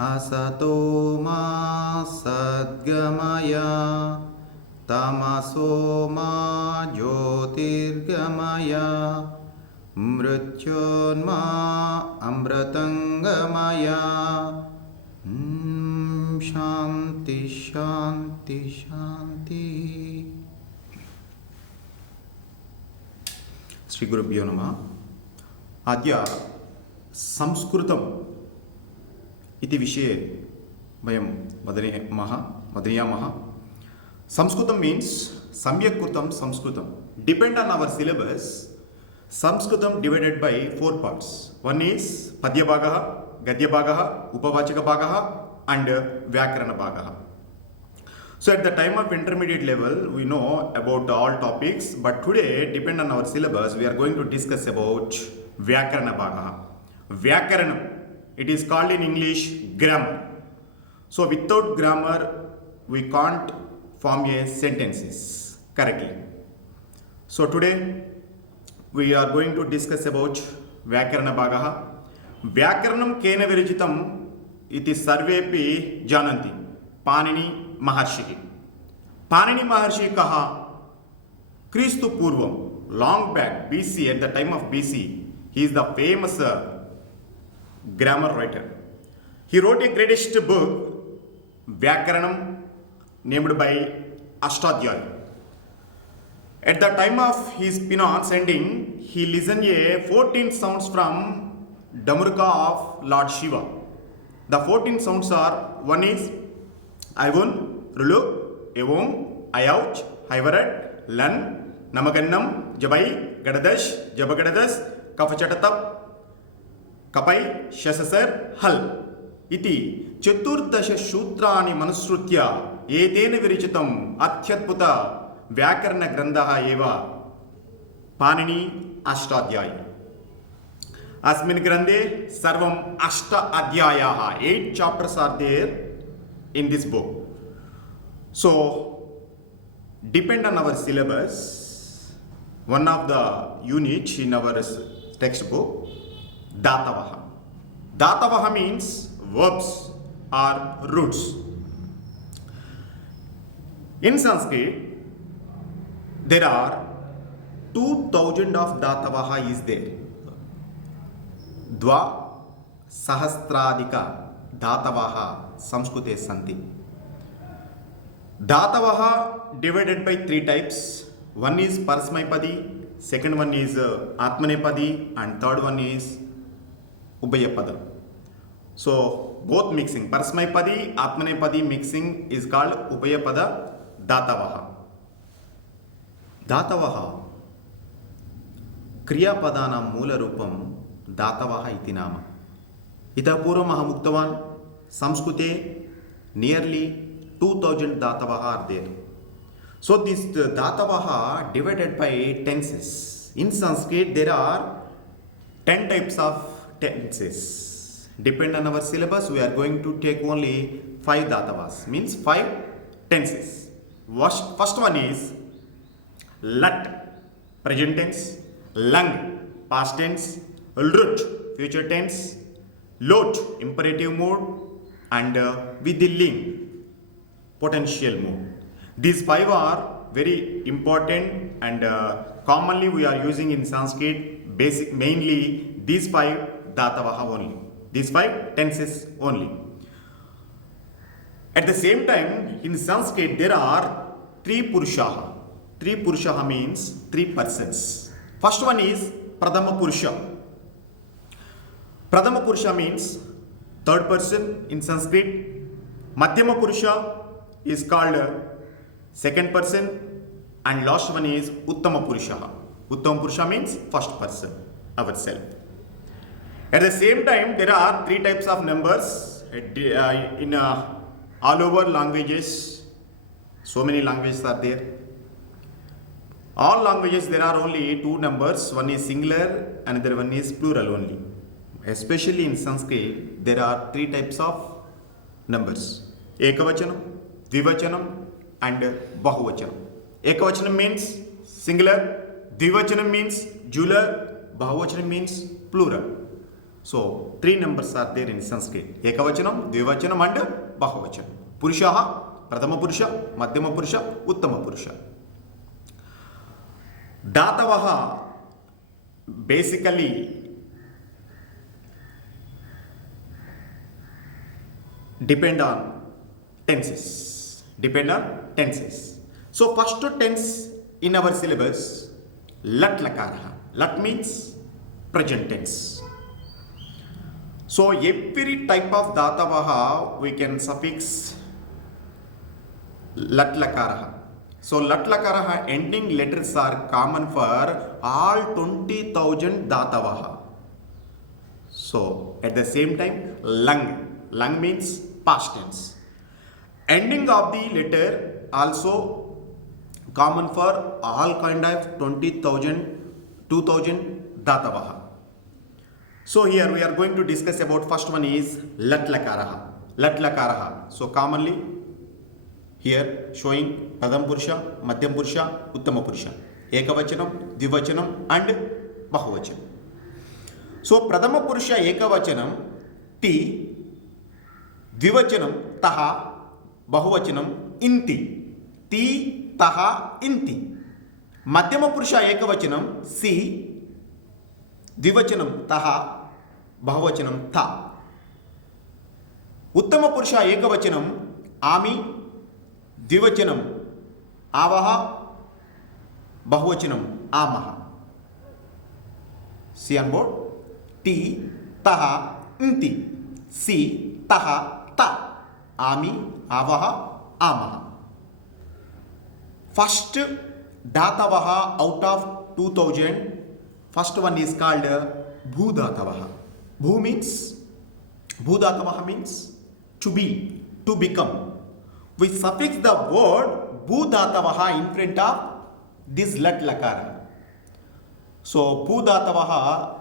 असतो मा सद्गमय तमसो मा ज्योतिर्गमय मृत्योर्मा अमृतंगमय शांति शांति शांति। श्री गुरुभ्यो नमः। अद्य संस्कृतम् इति विषये वयं वदनीयामः। संस्कृतं मीन्स सम्यक् कृतं संस्कृतं। Depend on our syllabus, संस्कृतं divided by 4 parts. One is पद्यभागः, गद्यभागः, उपवाचकभागः and व्याकरणभागः. So at the time of intermediate level, we know about all topics, but today, depend on our syllabus, we are going to discuss about व्याकरणभागः. Vyakaranam, it is called in English grammar. So without grammar, we can't form a sentences correctly. So today, we are going to discuss about व्याकरणभागः. व्याकरणं केन विरचितम् इति सर्वेपि जानन्ति। पाणिनि महर्षिः। पाणिनि महर्षिः कः? क्रिस्तु पूर्वं, long back, BC, at the time of BC, he is the famous grammar writer. He wrote a greatest book, Vyakaranam, named by Ashtadhyaya. At the time of his penance ending, he listened a 14 sounds from Damurka of Lord Shiva. The 14 sounds are: one is Ivun, Rulu, Evum, Ayauch, Hivarat, Lan, Namagannam, Jabai, Gadadash, Jabagadadas, Kafachatap, कपै शससर हल इति चतुर्दश सूत्राणि मनुसृत्य एतेन विरचितम् अत्यद्भुत व्याकरण ग्रन्थः एव पाणिनि अष्टाध्यायी. अस्मिन् ग्रन्थे सर्वम् 8 अध्यायाः, 8 chapters are there in this book. So depend on our syllabus, one of the units in our textbook, Datavaha. Datavaha means verbs or roots. In Sanskrit, there are 2000 of Datavaha is there. Dva Sahasradika Datavaha Samskrute Santi. Datavaha divided by 3 types. One is Parasmaipadi, second one is Atmanepadi, and third one is Ubhayapada. So both mixing, Parasmaipadi, Atmanepadi mixing is called Ubhayapada Datavaha. Datavaha Kriyapadanam Moola Rupam Datavaha iti nama. Itah पूर्वम् अहम् उक्तवान् संस्कृते nearly 2000 Datavaha are there. So this Datavaha divided by tenses. In Sanskrit there are 10 types of tenses. Depend on our syllabus, we are going to take only 5 Datavas, means 5 tenses. First one is Lat, present tense; Lang, past tense; Lut, future tense; Lot, imperative mode; and Vidilling, potential mode. These 5 are very important and commonly we are using in Sanskrit. Basic, mainly these 5 Datavaha only. These 5 tenses only. At the same time, in Sanskrit there are 3 Purushaha. 3 Purushaha means 3 persons. First one is Pradhama Purusha. Pradhama Purusha means 3rd person in Sanskrit. Madhyama Purusha is called 2nd person, and last one is Uttama Purusha. Uttama Purusha means 1st person, ourselves. At the same time, there are 3 types of numbers in all over languages. So many languages are there. All languages there are only 2 numbers. One is singular, another one is plural only. Especially in Sanskrit, there are 3 types of numbers: Ekavachanam, Dvivachanam, and Bahuvachanam. Ekavachanam means singular, Dvivachanam means plural, Bahuvachanam means plural. So 3 numbers are there in Sanskrit. Ekavachanam, Dvivachanam and Bahuvachanam. Purushaha, Prathama Purusha, Madhyama Purusha, Uttama Purusha. Datavaha basically depend on tenses. So first tense in our syllabus, lat lakara. Lat means present tense. So every type of datavaha we can suffix lat lakara. So lat lakara ending letters are common for all 20,000 datavaha. So at the same time, lung means past tense. Ending of the letter also common for all kind of 20,000, 2,000 datavaha. So here we are going to discuss about first one is lat lakaraha. So commonly here showing Pradhama Purusha, Madhyama Purusha, Uttama Purusha, Ekavachanam, Dvivachanam and Bahuvachanam. So Pradhama Purusha Ekavachanam ti, Dvivachanam taha, Bahuvachanam inti, ti taha inti. Madhyama Purusha Ekavachanam si, Dvivachanam taha, Bahuvachanam tha. Uttama Purusha Ekavachanam ami, Dvivachanam avaha, Bahuvachanam amaha. See on board? Ti, taha, inti, si, taha, ta, ami, avaha, amaha. First datavaha out of 2000, first one is called Bhudatavaha. Bhudatavaha means to be, to become. We suffix the word Bhudatavaha in front of this lat lakara. So Bhudatavaha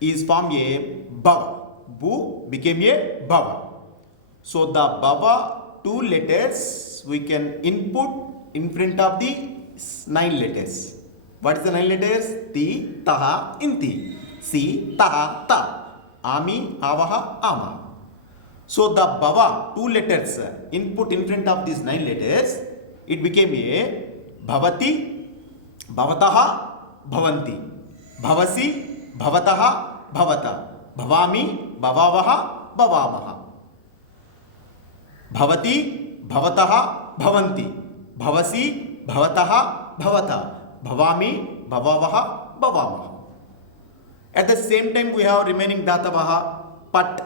is from a bhava. Bhu became a bhava. So the bhava 2 letters we can input in front of the 9 letters. What is the 9 letters? Ti, taha, inti. Si, taha, ta. Ami, avaha, ama. So the bhava 2 letters input in front of these 9 letters, it became a bhavati, bhavataha, bhavanti. Bhavasi, bhavataha, bhavata. Bhavami, bhavavaha, bhavamaha. Bhavati, bhavataha, bhavanti. Bhavasi, bhavataha, bhavata. Bhavami, bhavavaha, bhavamaha. At the same time we have remaining datavaha, pat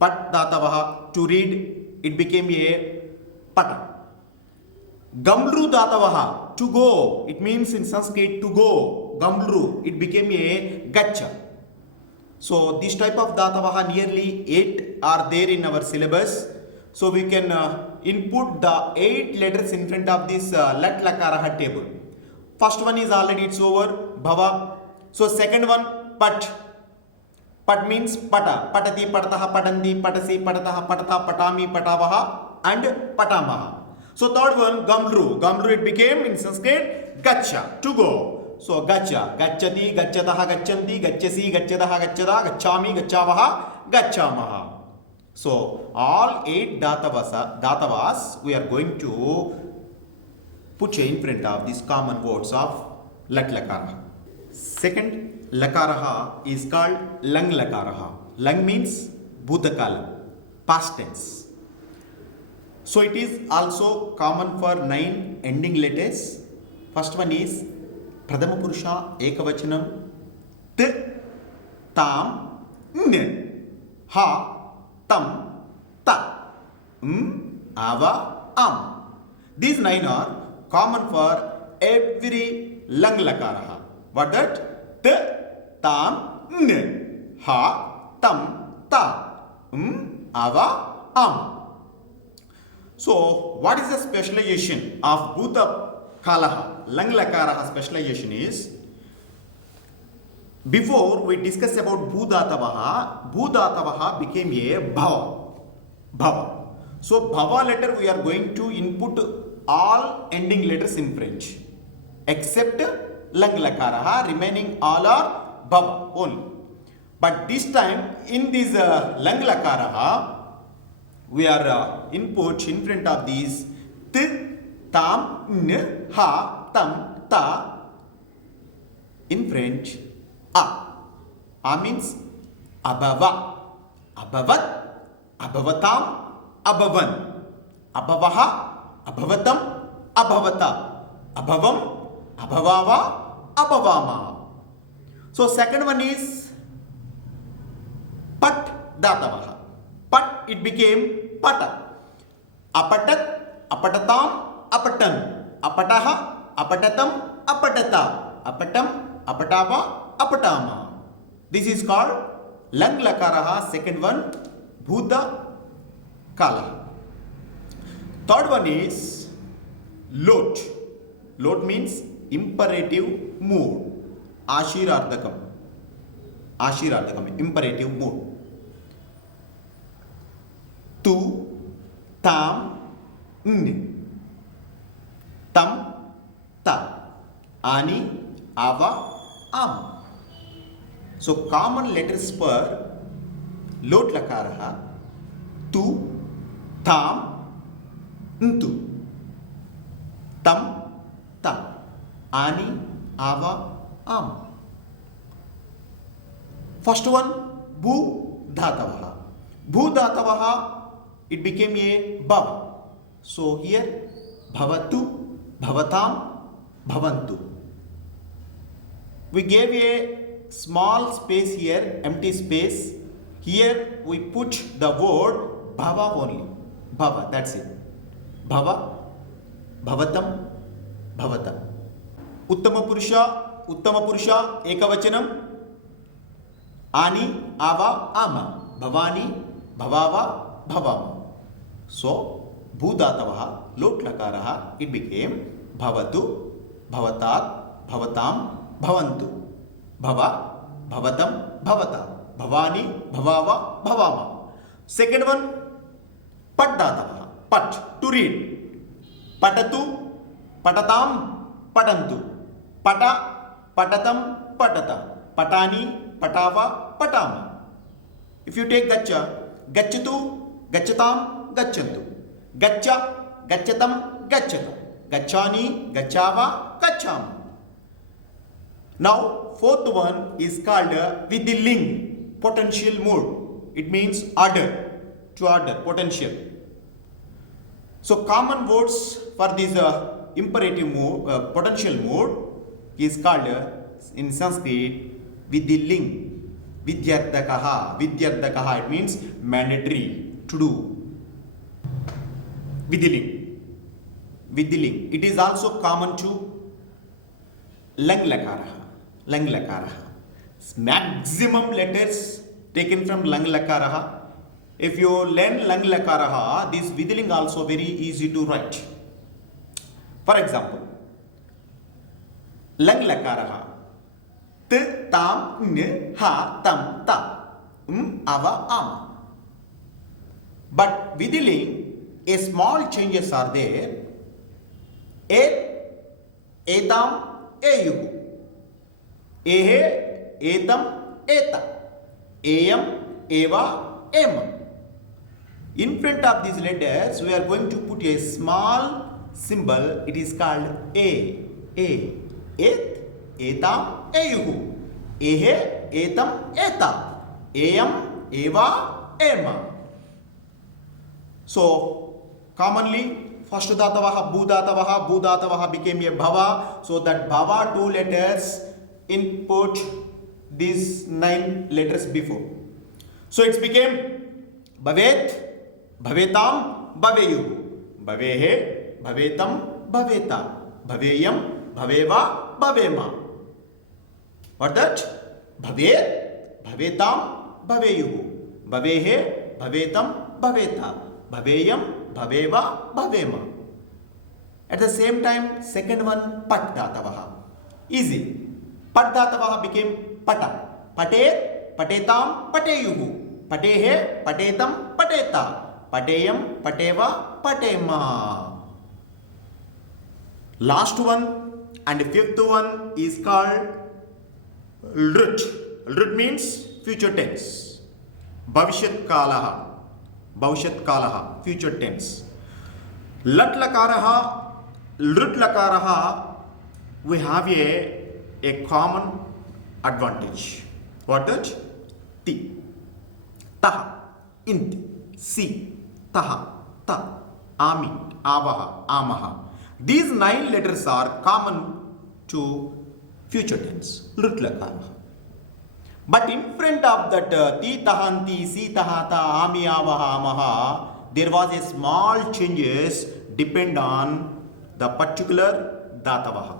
datavaha, to read, it became a pata. Gamru datavaha, to go, it means in Sanskrit to go. Gamru, it became a gacha. So this type of datavaha nearly 8 are there in our syllabus. So we can input the 8 letters in front of this lat lakaraha table. First one is already it's over, bhava. So second one, pat. Pat means pata. Patati, patataha, patanti, patasi, patataha, patata, patami, patavaha and patamaha. So third one, gamru. Gamru it became in Sanskrit gacha, to go. So gacha, gachati, gachataha, gachanti, gachasi, gachadaha, gachada, gachami, gachavaha, gachamaha. So all 8 datavas we are going to put in front of these common words of lat lakara. Second lakaraha is called lang lakaraha. Lang means bhutakala, past tense. So it is also common for 9 ending letters. First one is Pradhama Purusha Ekavachanam t, tam, n, ha, tam, ta, ava, am. These 9 are common for every lang lakaraha. What that? T, tam, n, ha, tam, ta, ava, am. So what is the specialization of Bhuta Kalaha? Lang lakaraha specialization is, before we discuss about Bhudatavaha became a bhava. So bhava letter we are going to input all ending letters in French except lang lakaraha, remaining all are bhava only. But this time in this lang lakara, we are input in front of these t, tam, n, ha, tam, ta. In French, a. A means abava, abavat, abavatam, abavan, abavaha, abavatam, abhavata, abhavam, abhavava, abhavama. So second one is pat datavaha. Pat, it became pata. Apatat, apatatam, apatan, apataha, apatatam, apatata, apatam, apatava, apatama. This is called lang lakaraha. Second one, bhuta kala. Third one is lot. Lot means imperative mood. Ashirardhakam. Ashirardhakam, imperative mood. Tu, tam, n. Tam, ta. Ani, ava, am. So common letters for lot lakaraha: tu, tam, ntu, tam, ta, ani, ava, am. First one, bhu dhatavaha. Bhu dhatavaha, it became a bhava. So here, bhavatu, bhavatam, bhavantu. We gave a small space here, empty space. Here we put the word bhava only. Bhava, that's it. Bhava, bhavatam, bhavatam. Uttama purusha, ekavachanam. Ani, ava, ama. Bhavani, bhavava, bhavama. So, bhudatavaha, lot lakaraha, it became bhavatu, bhavatat, bhavatam, bhavantu. Bhava, bhavatam, bhavata. Bhavani, bhavava, bhavama. Second one, pat datavaha. Pat, to read. Patatu, patatam, patantu. Pata, patatam, patata. Patani, patava, patama. If you take gacha, gachatu, gachatam, gachantu. Gacha, gachatam, gachata. Gachani, gachava, gachama. Now, fourth one is called with the ling, potential mode. It means order, to order, potential. So, common words for this imperative mode, potential mode is called in Sanskrit with the ling. Vidyardhakaha. Vidyardhakaha, it means mandatory, to do. With the ling. With the ling. It is also common to lang lakaraha. Lang lakaraha. Maximum letters taken from lang lakaraha. If you learn lang lakaraha, this vidhiling also very easy to write. For example, lang lakaraha. T, tam, n, ha, tam, ta. Ava, am. But vidhiling, a small changes are there. Et, etam, eyuhu. Ehe, etam, eta. Eyam, eva, emam. In front of these letters, we are going to put a small symbol. It is called A. Et, etam, eyuhu. Ehe, etam, eta. Eyam, eva, ema. So, commonly, first datavaha, bhu became a bhava. So, that bhava 2 letters input these 9 letters before. So, it became bhavet, bhavetam, bhaveyuhu. Bhavehe, bhavetam, bhaveta. Bhaveyam, bhaveva, bhavema. What that? Bhavet, bhavetam, bhaveyuhu. Bhavehe, bhavetam, bhaveta. Bhaveyam, bhaveva, bhavema. At the same time, second one, pat datavaha. Easy. Pat datavaha became pata. Patet, patetam, pateyuhu. Patehe, patetam, pateta. Pateyam, pateva, patema. Last one and fifth one is called lut. Lut means future tense. Bhavishyat kalaha, future tense. Lat lakaraha, lut lakaraha, we have a common advantage. What is? Ti, taha, inti, si, taha, ta, ami, avaha, amaha. These 9 letters are common to future tense, lut lakaraha. But in front of that ti, tahanti, si, tahata, ami, avaha, amaha, there was a small changes depend on the particular datavaha.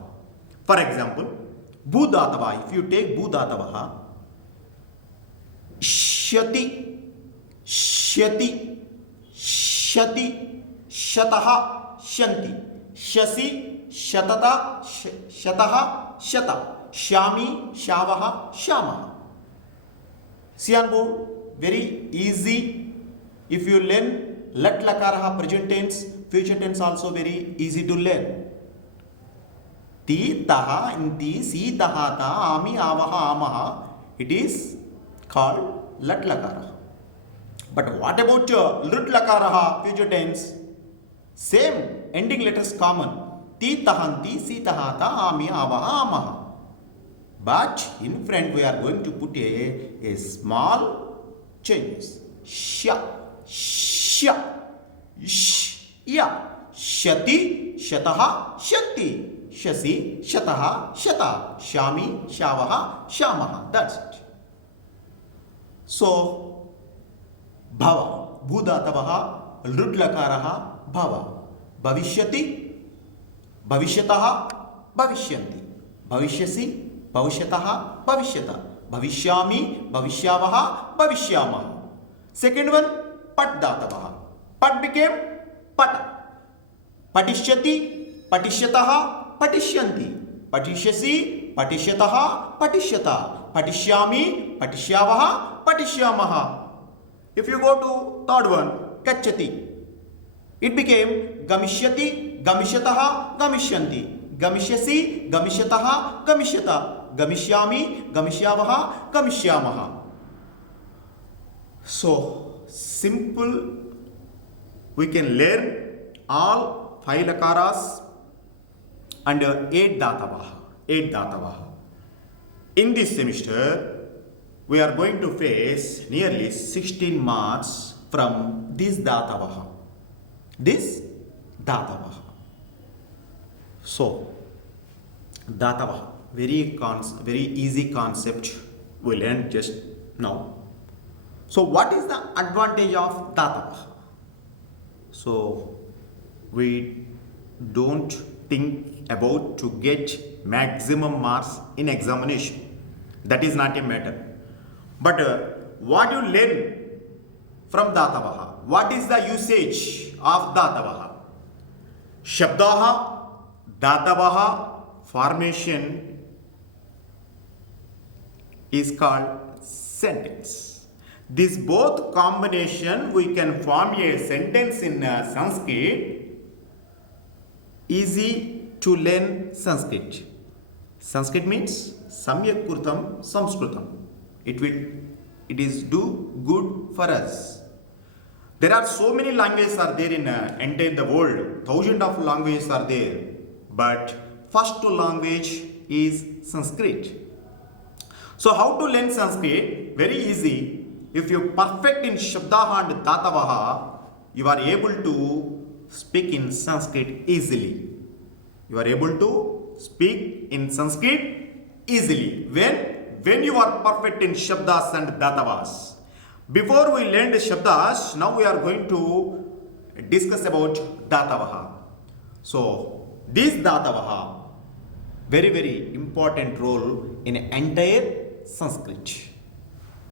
For example, bhu datavaha. If you take bhu datavaha, shati, shati, shati, shataha, shanti, shasi, shatata, shataha, shata, shami, shavaha, shamaha. See on board, very easy. If you learn lat lakaraha present tense, future tense also very easy to learn. Ti, taha, inti, si, taha, ta, ami, avaha, amaha. It is called lat lakaraha. But what about lut lakaraha future tense? Same ending letters common. Ti, tahanti, si, tahata, ami, avaha, amaha. But in front we are going to put a small changes. Sha, sha, sh, ya, shati, shataha, shanti, shasi, shataha, shata, shami, shavaha, shamaha. That's it. So, bhava, bhudatavaha, ludlakaraha, bhava, bhavishyati, bhavishyataha, bhavishyanti, bhavishyasi, bhavishyataha, bhavishyata, bhavishyami, bhavishyavaha, bhavishyamaha. Second one, pat datavaha. Pat became pata. Patishyati, patishyataha, patishyanti, patishyasi, patishyataha, patishyata, patishyami, patishyavaha, patishyamaha. If you go to third one, gacchati, it became gamishyati, gamishyataha, gamishyanti, gamishyasi, gamishyataha, gamishyata, gamishyami, gamishyavaha, gamishyamaha. So simple, we can learn all 5 lakaras and 8 datavaha. In this semester, we are going to face nearly 16 marks from this datavaha. So, datavaha, very easy concept we learned just now. So, what is the advantage of datavaha? So, we don't think about to get maximum marks in examination. That is not a matter. But what you learn from datavaha? What is the usage of datavaha? Shabdaha, datavaha formation is called sentence. This both combination we can form a sentence in Sanskrit. Easy to learn Sanskrit. Sanskrit means Samyak Kurtam Samskrutam. It is do good for us. There are so many languages are there in entire the world. Thousands of languages are there. But first language is Sanskrit. So how to learn Sanskrit? Very easy. If you perfect in Shabdaha and Datavaha, you are able to speak in Sanskrit easily. You are able to speak in Sanskrit easily. When you are perfect in Shabdas and Datavas. Before we learn the Shabdas, now we are going to discuss about Datavaha. So, this Datavaha, very important role in entire Sanskrit.